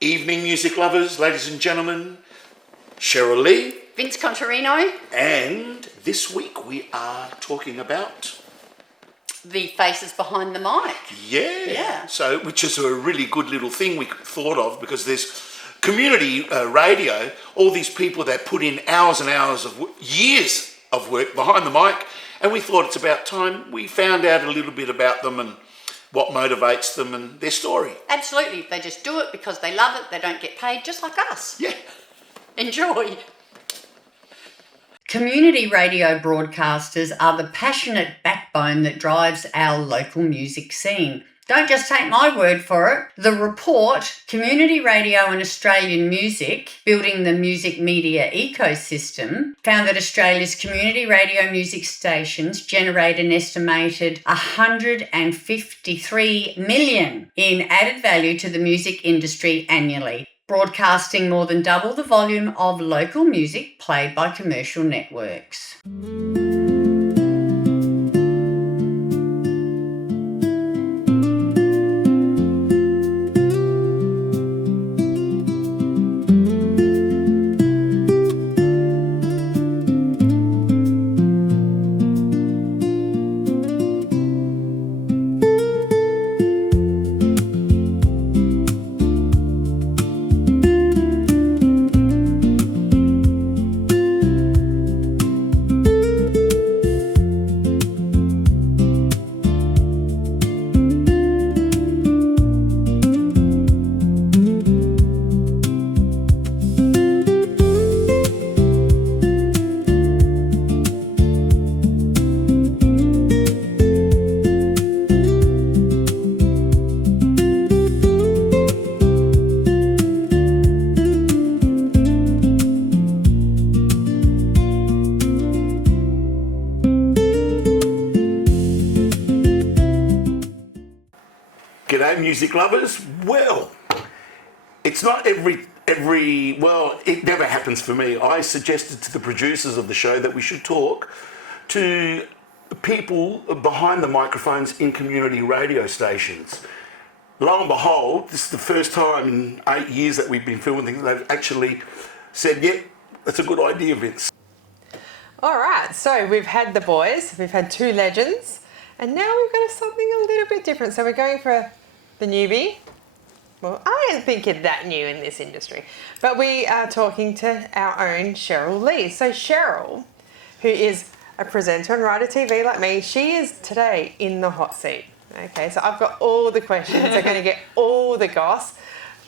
Evening, music lovers, ladies and gentlemen. Cheryl Lee. Vince Contarino. And this week we are talking about... the faces behind the mic. Yeah. So, which is a really good little thing we thought of, because there's community radio, all these people that put in hours and hours of years of work behind the mic, and we thought it's about time we found out a little bit about them and what motivates them and their story. Absolutely. They just do it because they love it. They don't get paid, just like us. Yeah. Enjoy. Community radio broadcasters are the passionate backbone that drives our local music scene. Don't just take my word for it. The report, Community Radio and Australian Music, Building the Music Media Ecosystem, found that Australia's community radio music stations generate an estimated 153 million in added value to the music industry annually, broadcasting more than double the volume of local music played by commercial networks. G'day, music lovers. Well, it's not it never happens for me. I suggested to the producers of the show that we should talk to people behind the microphones in community radio stations. Lo and behold, this is the first time in 8 years that we've been filming things they've actually said, yeah, that's a good idea, Vince. All right, so we've had the boys, we've had two legends, and now we've got something a little bit different. So we're going for the newbie. Well, I don't think you're that new in this industry, but we are talking to our own Cheryl Lee. So Cheryl, who is a presenter on Rider TV like me, she is today in the hot seat. Okay, so I've got all the questions. They're going to get all the goss.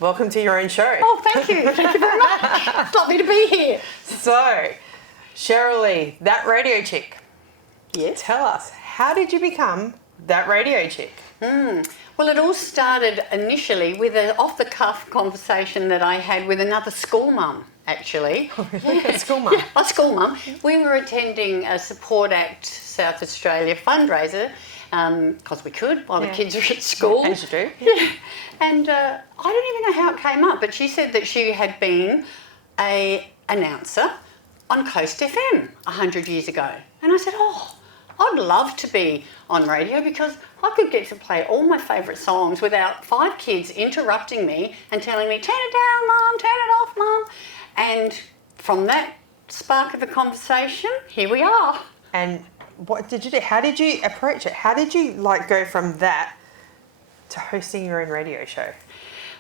Welcome to your own show. Oh, thank you. Thank you very much. It's lovely to be here. So, Cheryl Lee, that radio chick. Yes. Tell us, how did you become that radio chick? Well, it all started initially with an off-the-cuff conversation that I had with another school mum, actually. Oh, really? A school mum? A school mum. We were attending a Support Act South Australia fundraiser because we could while the kids were at school. As you do. Yeah. And I don't even know how it came up, but she said that she had been an announcer on CoastFM 100 years ago. And I said, oh, I'd love to be on radio because I could get to play all my favourite songs without 5 kids interrupting me and telling me, turn it down, Mum, turn it off, Mum. And from that spark of a conversation, here we are. And what did you do? How did you approach it? How did you go from that to hosting your own radio show?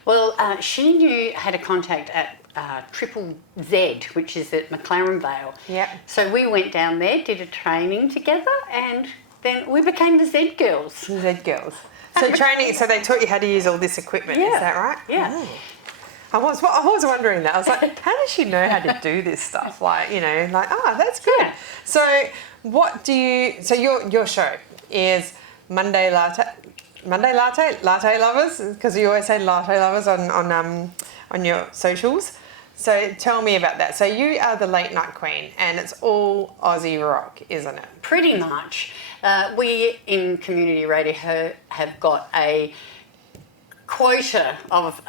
Well, she had a contact at Triple Z, which is at McLaren Vale. Yeah. So we went down there, did a training together, and then we became the Z Girls. The Z Girls. So training, so they taught you how to use all this equipment, Yeah. is that right? Yeah. Oh. I was wondering that. I was like, how does she know how to do this stuff? That's good. Yeah. So so your show is Monday Latte Lovers, because you always say latte lovers on your socials. So tell me about that. So you are the late night queen, and it's all Aussie rock, isn't it? Pretty much. We in community radio have got a quota of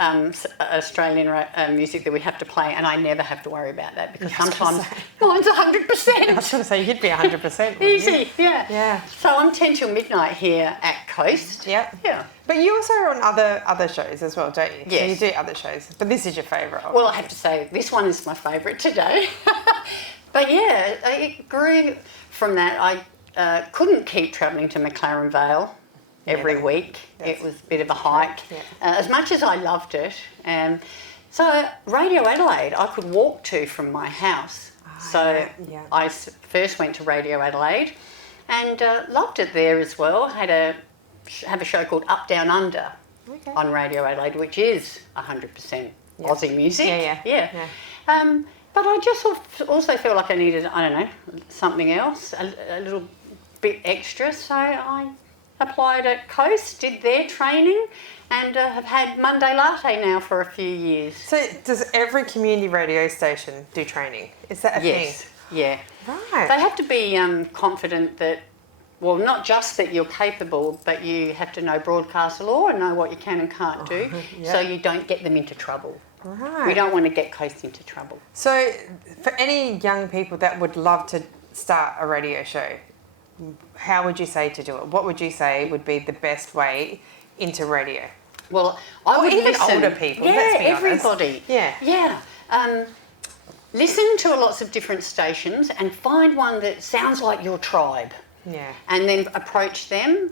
Australian music that we have to play, and I never have to worry about that because sometimes mine's 100%. I was going to say, you'd be 100%. Easy, yeah. Yeah. So I'm 10 till midnight here at Coast. Yeah. Yeah. But you also are on other shows as well, don't you? Yes. So you do other shows, but this is your favourite. Well, I have to say, this one is my favourite today. But yeah, it grew from that. I couldn't keep travelling to McLaren Vale every week. It was a bit of a hike. Yeah. As much as I loved it. So Radio Adelaide, I could walk to from my house. I first went to Radio Adelaide and loved it there as well. Have a show called Up Down Under on Radio Adelaide, which is 100% Aussie music. Yeah. But I just also felt like I needed, I don't know, something else, a little bit extra. So I applied at Coast, did their training, and have had Monday Latte now for a few years. So does every community radio station do training? Is that a thing? Yes, yeah. Right. They have to be confident that, well, not just that you're capable, but you have to know broadcast law and know what you can and can't do, so you don't get them into trouble. Right. We don't want to get Coast into trouble. So for any young people that would love to start a radio show, how would you say to do it? What would you say would be the best way into radio? Well, I would even listen. older people, Yeah, let's be honest. everybody. Yeah. Listen to lots of different stations and find one that sounds like your tribe. Yeah. And then approach them,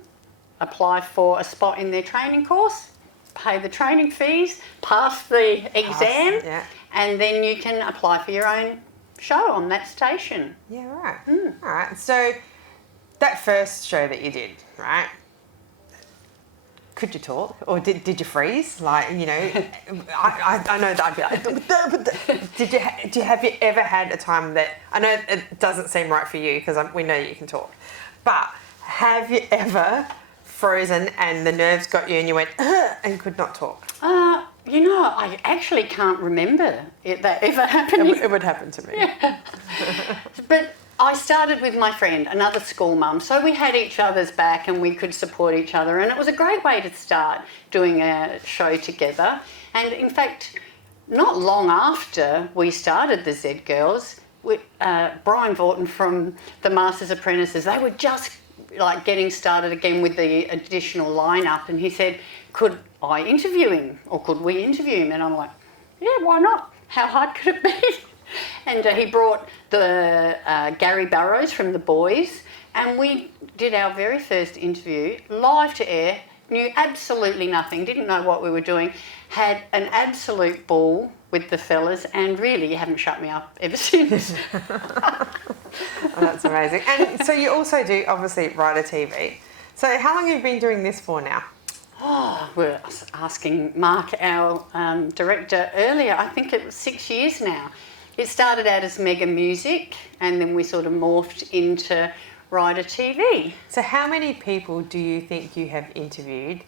apply for a spot in their training course, pay the training fees, pass the exam, and then you can apply for your own show on that station. Yeah, right. All right. So that first show that you did, right? Could you talk, or did you freeze? Like, you know, I know that I'd be like, have you ever had a time that, I know it doesn't seem right for you because we know you can talk, but have you ever frozen and the nerves got you and you went and could not talk? You know, I actually can't remember that ever happening. It would happen to me. Yeah. But I started with my friend, another school mum, so we had each other's back and we could support each other, and it was a great way to start doing a show together. And in fact, not long after we started the Z Girls, Brian Vaughton from the Masters Apprentices, they were just like getting started again with the additional lineup, and he said, could I interview him, or could we interview him? And I'm like, yeah, why not? How hard could it be? And he brought the Gary Barrows from The Boys, and we did our very first interview live to air, knew absolutely nothing, didn't know what we were doing, had an absolute ball with the fellas, and really you haven't shut me up ever since. Oh, that's amazing. And so you also do, obviously, writer TV. So how long have you been doing this for now? Oh, we're asking Mark, our director, earlier. I think it was 6 years now. It started out as Mega Music, and then we sort of morphed into Writer TV. So how many people do you think you have interviewed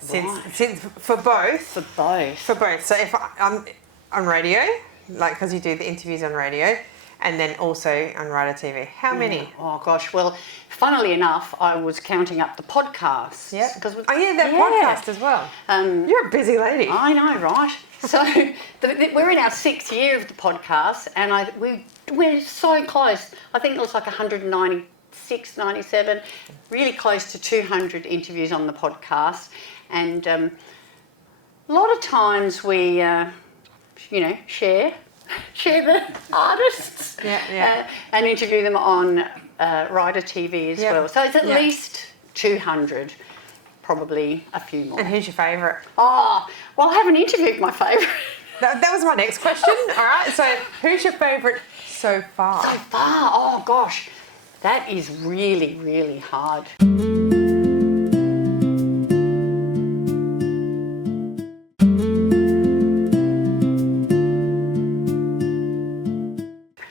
since for both? For both. For both. So if I'm on radio, like, because you do the interviews on radio, and then also on Writer TV, how many? Oh gosh, well, funnily enough, I was counting up the podcasts. Yeah. Podcast as well. You're a busy lady. I know, right? So we're in our 6th year of the podcast, and we're so close. I think it was like 196, 97, really close to 200 interviews on the podcast. And a lot of times we, share the artists and interview them on Writer TV as well. So it's at least 200. Probably a few more. And who's your favourite? Oh, well, I haven't interviewed my favourite. That was my next question. All right, so who's your favourite so far? So far? Oh, gosh. That is really, really hard.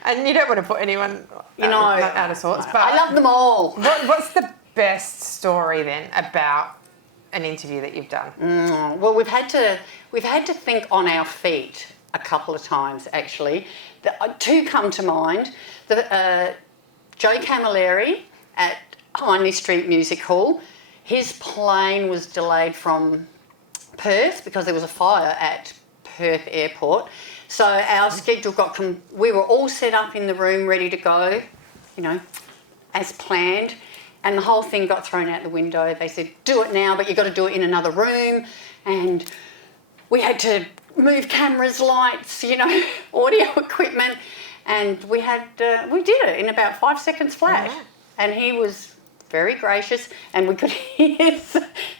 And you don't want to put anyone out of sorts, but I love them all. What's the best story then about an interview that you've done? Well, we've had to think on our feet a couple of times actually. Two come to mind. Joe Camilleri at Hindley Street Music Hall. His plane was delayed from Perth because there was a fire at Perth Airport. So our schedule we were all set up in the room ready to go, as planned. And the whole thing got thrown out the window. They said, do it now, but you've got to do it in another room. And we had to move cameras, lights, audio equipment. And we did it in about 5 seconds flat. Yeah. And he was very gracious, and we could hear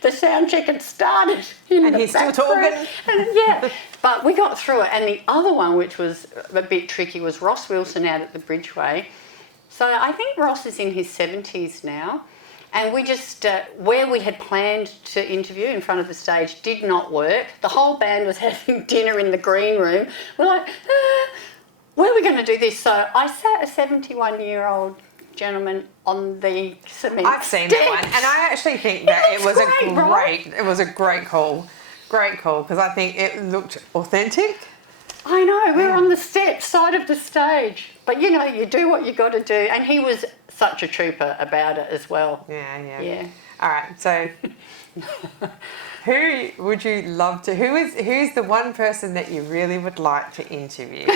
the sound check had started. And he's still talking. Yeah, but we got through it. And the other one, which was a bit tricky, was Ross Wilson out at the Bridgeway. So I think Ross is in his 70s now. And we just, where we had planned to interview in front of the stage did not work. The whole band was having dinner in the green room. We're like, where are we going to do this? So I sat a 71-year-old gentleman on the cement I've seen that one, and I actually think that it was a great call. Great call, because I think it looked authentic. I know, we were on the steps side of the stage. But you do what you got to do. And he was such a trooper about it as well. Yeah. All right, so who would you love to, who's the one person that you really would like to interview?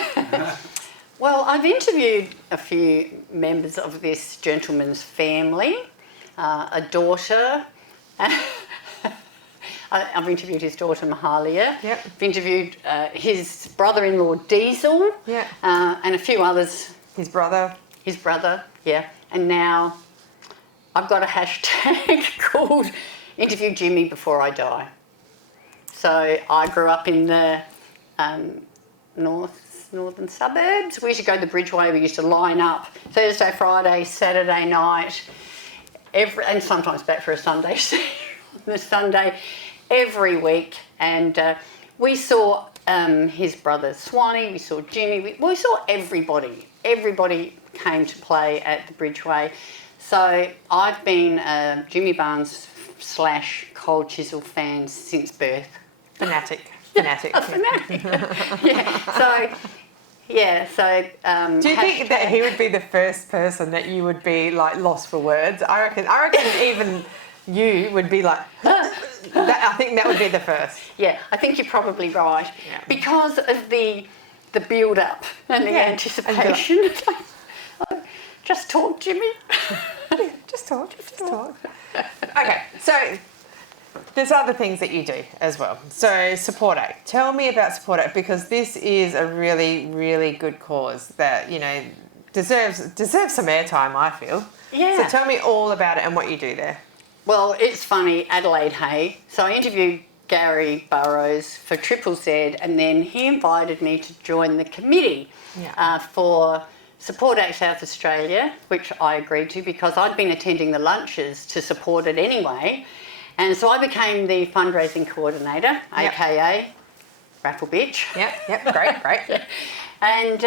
Well, I've interviewed a few members of this gentleman's family, a daughter. I've interviewed his daughter, Mahalia. Yep. I've interviewed his brother-in-law, Diesel. Yeah. And a few others. His brother, yeah. And now I've got a hashtag called Interview Jimmy Before I Die. So I grew up in the northern suburbs. We used to go to the Bridgeway. We used to line up Thursday, Friday, Saturday night, and sometimes back for a Sunday every week. And we saw his brother Swanee, we saw Jimmy, we saw everybody. Everybody came to play at the Bridgeway. So I've been a Jimmy Barnes / Cold Chisel fan since birth. fanatic. A fanatic. So do you think that he would be the first person that you would be like lost for words? I reckon even you would be like, I think that would be the first. Yeah, I think you're probably right. Yeah. Because of the build-up and the anticipation. Just talk, Jimmy. Just talk. Okay, so there's other things that you do as well. So Support Act. Tell me about Support Act, because this is a really, really good cause that, deserves some airtime, I feel. Yeah. So tell me all about it and what you do there. Well, it's funny, Adelaide Hay. So I interviewed Gary Burrows for Triple Z, and then he invited me to join the committee for Support Act South Australia, which I agreed to because I'd been attending the lunches to support it anyway. And so I became the fundraising coordinator, aka Raffle Bitch. Yep, great. And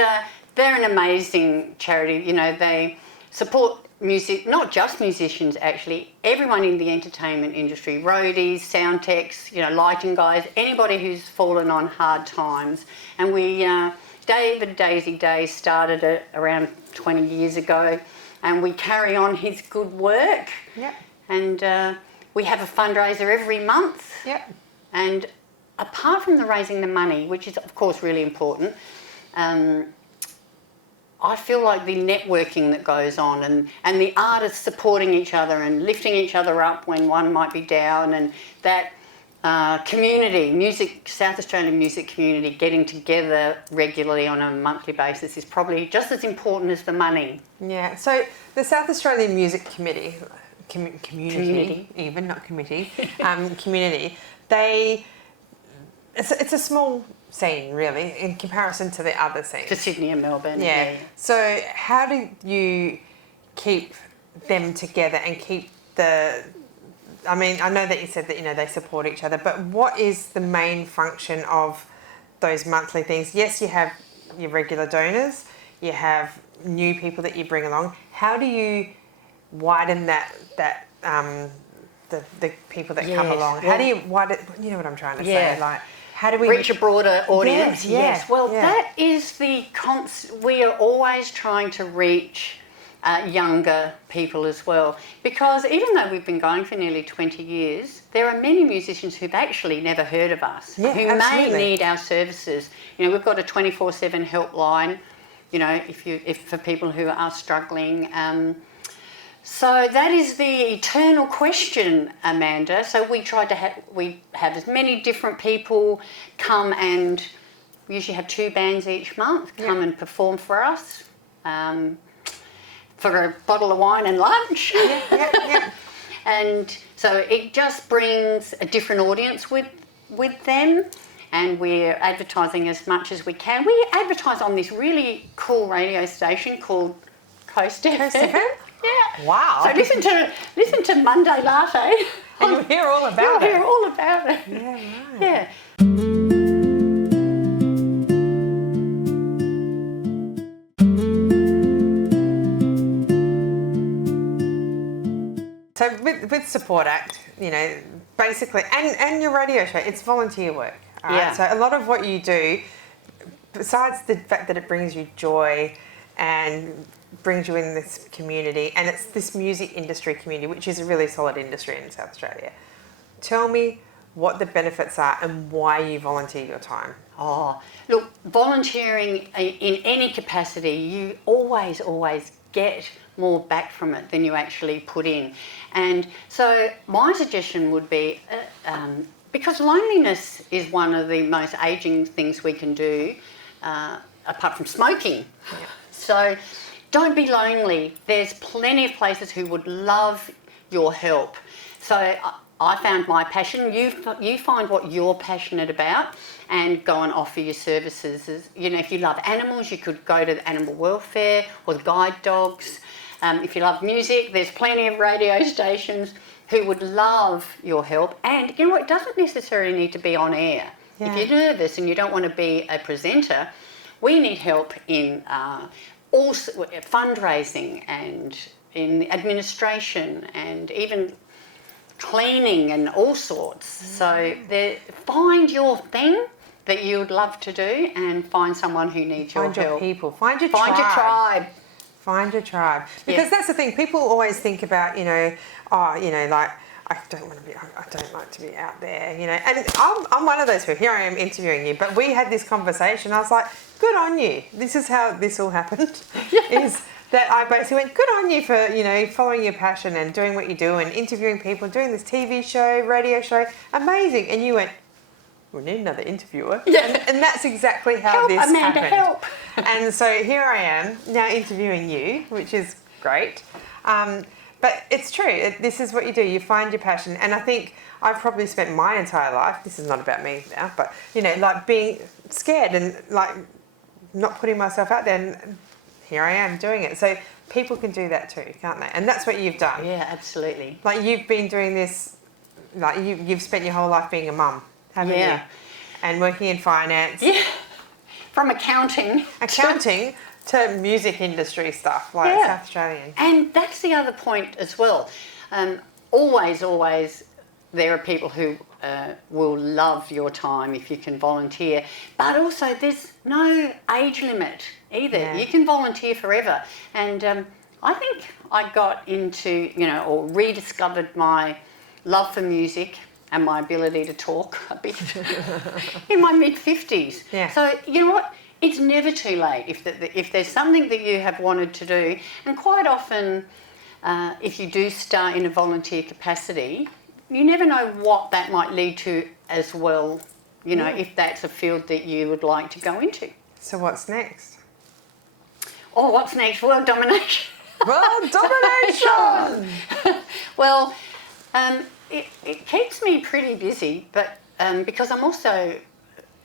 they're an amazing charity. They support music, not just musicians actually, everyone in the entertainment industry, roadies, sound techs, lighting guys, anybody who's fallen on hard times. And we, David Daisy Day started it around 20 years ago, and we carry on his good work. Yep. And we have a fundraiser every month. Yep. And apart from raising the money, which is of course really important, I feel like the networking that goes on and the artists supporting each other and lifting each other up when one might be down, and that South Australian music community getting together regularly on a monthly basis is probably just as important as the money. Yeah, so the South Australian Music Committee, community, even, not committee, community, it's a small scene really in comparison to the other scenes. To Sydney and Melbourne. Yeah. So how do you keep them together and keep I know that you said that, they support each other, but what is the main function of those monthly things? Yes, you have your regular donors, you have new people that you bring along. How do you widen the people that come along? How do you widen, you know what I'm trying to say? Like, how do we reach a broader audience? Yes. Well, that is we are always trying to reach younger people as well. Because even though we've been going for nearly 20 years, there are many musicians who've actually never heard of us, who may need our services. You know, we've got a 24/7 helpline, you know, if for people who are struggling. So that is the eternal question, Amanda. So we tried to have as many different people come, and we usually have 2 bands each month come and perform for us. For a bottle of wine and lunch. And so it just brings a different audience with them, and we're advertising as much as we can. We advertise on this really cool radio station called CoastFM. Yeah. Wow. So listen to Monday Latte. And you'll hear all about it. You'll hear all about it. Yeah, right. Yeah. So with Support Act, you know, basically, and your radio show, it's volunteer work. All right? Yeah. So a lot of what you do, besides the fact that it brings you joy and brings you in this community, and it's this music industry community, which is a really solid industry in South Australia. Tell me what the benefits are and why you volunteer your time. Oh, look, volunteering in any capacity, you always get more back from it than you actually put in. And so my suggestion would be, because loneliness is one of the most ageing things we can do, apart from smoking. Yeah. So don't be lonely. There's plenty of places who would love your help. So I found my passion. You find what you're passionate about and go and offer your services. You know, if you love animals, you could go to the animal welfare or the guide dogs. If you love music, there's plenty of radio stations who would love your help. And you know what, it doesn't necessarily need to be on air. Yeah. If you're nervous and you don't want to be a presenter, we need help in also fundraising and in administration and even cleaning and all sorts. So find your thing that you would love to do and find someone who needs your help. Find your people. Find your tribe. Find your tribe. Because that's the thing, people always think about, you know, like, I don't like to be out there, you know. And I'm one of those people. Here I am interviewing you, but we had this conversation. I was like, good on you. This is how this all happened. Is that I basically went, good on you for, you know, following your passion and doing what you do and interviewing people, doing this TV show, radio show. Amazing. And you went, we need another interviewer. Yeah. And that's exactly how this Amanda, happened. help. And so here I am now interviewing you, which is great. But it's true. This is what you do. You find your passion. And I think I've probably spent my entire life, this is not about me now, but, you know, like being scared and like not putting myself out there. And here I am doing it. So people can do that too, can't they? And that's what you've done. Yeah, absolutely. Like you've been doing this, like you've spent your whole life being a mum, haven't you? And working in finance. Yeah. From accounting to music industry stuff, like South Australian. And that's the other point as well. Always there are people who will love your time if you can volunteer. But also there's no age limit either. Yeah. You can volunteer forever. And I think I got into, you know, or rediscovered my love for music and my ability to talk a bit in my mid-50s. Yeah. So, you know what? It's never too late if there's something that you have wanted to do. And quite often, if you do start in a volunteer capacity, you never know what that might lead to as well, you know, if that's a field that you would like to go into. So what's next? Oh, what's next? World domination. World domination! Well, it keeps me pretty busy, but because I'm also,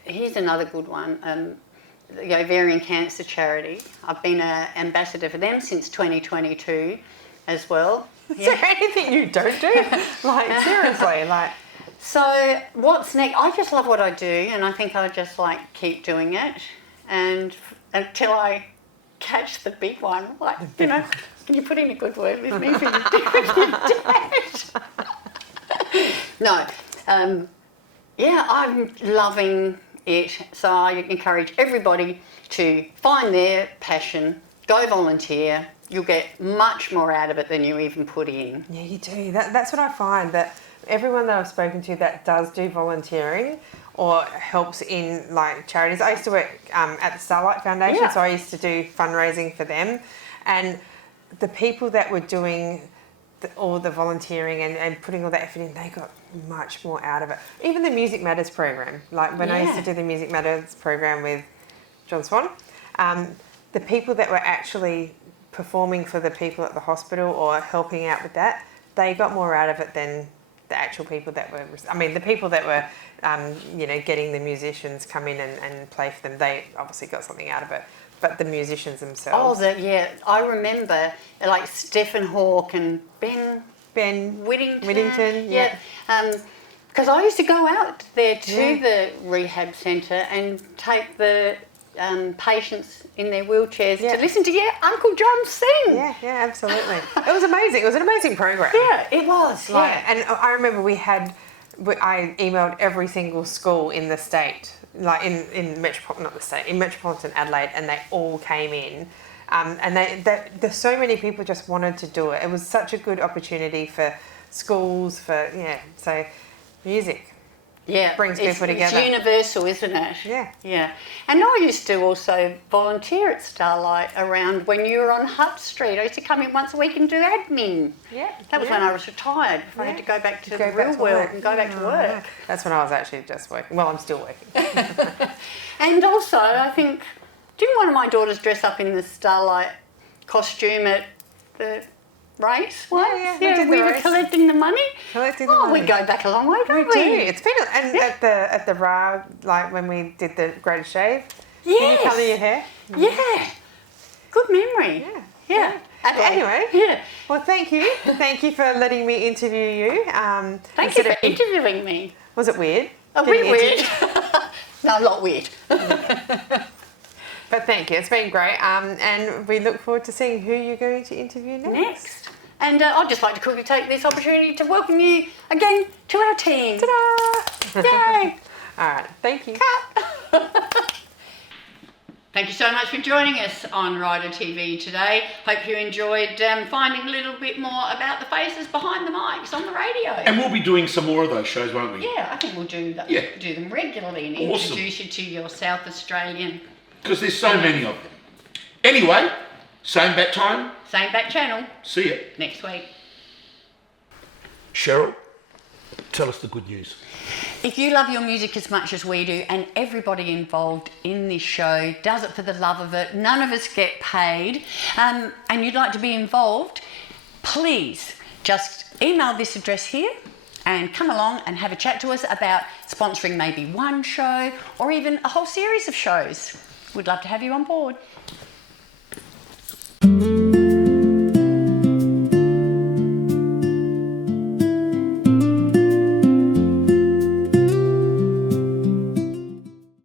here's another good one, the Ovarian Cancer Charity. I've been an ambassador for them since 2022 as well. Is there anything you don't do? Like, seriously, like... So, what's next? I just love what I do, and I think I just, like, keep doing it, and until I catch the big one, like, you know, can you put in a good word with me for your dad? No, I'm loving it. So I encourage everybody to find their passion, go volunteer, you'll get much more out of it than you even put in. Yeah, you do. That's what I find, that everyone that I've spoken to that does do volunteering or helps in like charities. I used to work at the Starlight Foundation, Yeah. so I used to do fundraising for them. And the people that were doing all the volunteering and putting all that effort in, they got much more out of it. Even the Music Matters program, like when I used to do the Music Matters program with John Swan, the people that were actually performing for the people at the hospital or helping out with that, they got more out of it than the actual people that were, the people that were, getting the musicians come in and play for them, they obviously got something out of it. But the musicians themselves. I remember like Stephen Hawke and Ben Whittington, yeah. Because I used to go out there to the rehab centre and take the patients in their wheelchairs to listen to Uncle John sing. Yeah, absolutely. It was amazing. It was an amazing program. Yeah, it was. And I remember I emailed every single school in the state, like in metropolitan Adelaide, and they all came in. And there's so many people just wanted to do it. It was such a good opportunity for schools, so music. Yeah, brings people together. It's universal, isn't it? Yeah. And I used to also volunteer at Starlight around when you were on Hutt Street. I used to come in once a week and do admin. Yeah. That was when I was retired. I had to go back to the real world and go back to work. That's when I was actually just working. Well, I'm still working. And also, I think, didn't one of my daughters dress up in the Starlight costume at the race? Yeah, we were collecting the money. We go back a long way, don't we? We do. It's been at the RA, like when we did the greatest shave. Yes. Can you colour your hair? Yeah. Good memory. Yeah. Anyway. Yeah. Well, thank you. Thank you for letting me interview you. Thank you for interviewing me. Was it weird? A bit weird. No, a lot weird. But thank you. It's been great. And we look forward to seeing who you're going to interview next. And I'd just like to quickly take this opportunity to welcome you again to our team. Ta-da! Yay! All right. Thank you. Thank you so much for joining us on Rider TV today. Hope you enjoyed finding a little bit more about the faces behind the mics on the radio. And we'll be doing some more of those shows, won't we? Yeah, I think we'll do them regularly and introduce you to your South Australian. Because there's so many of them. Anyway, same bat time. Same back channel. See you next week. Cheryl, tell us the good news. If you love your music as much as we do, and everybody involved in this show does it for the love of it, none of us get paid, and you'd like to be involved, please just email this address here and come along and have a chat to us about sponsoring maybe one show or even a whole series of shows. We'd love to have you on board.